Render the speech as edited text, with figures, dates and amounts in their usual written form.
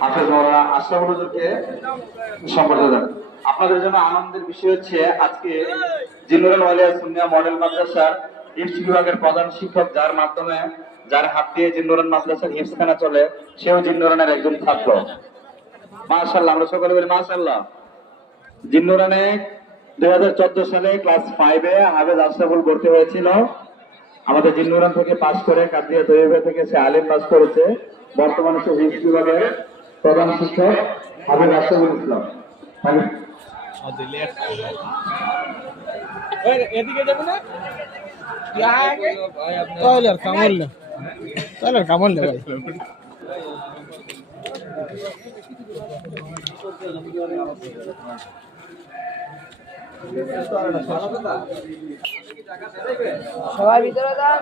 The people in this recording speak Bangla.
হাফেজ মাওলানা আশরাফুল হুজুরকে সম্বর্ধনা। আপনাদের জন্য আনন্দের বিষয় হচ্ছে আজকে জিন্নুরান ওয়ালিয়া সুন্নিয়া মডেল মাদ্রাসার হিফজ বিভাগের প্রধান শিক্ষক, যার হাত দিয়ে জিন্নুরান মাদ্রাসার হিফজখানা চলে, সেও জিন্নুরানের একজন ছাত্র। মাশাআল্লাহ, আমরা সকলে বলি মাশাআল্লাহ। জিন্নুরানে 2014 সালে ক্লাস 5-এ হাফেজ আশরাফুল ভর্তি হয়েছিল। আমাদের জিন্নুরান থেকে পাস করে কাদিয়া তৈয়বা থেকে সে আলিম পাস করেছে। বর্তমানে সে হিফজ বিভাগের প্রধান শিক্ষক হাফেজ আশরাফুল ইসলাম। এদিকে যাবে না? তাহলে কামল না, তাহলে কামল না ভাই। সবাই ভিতরে যান।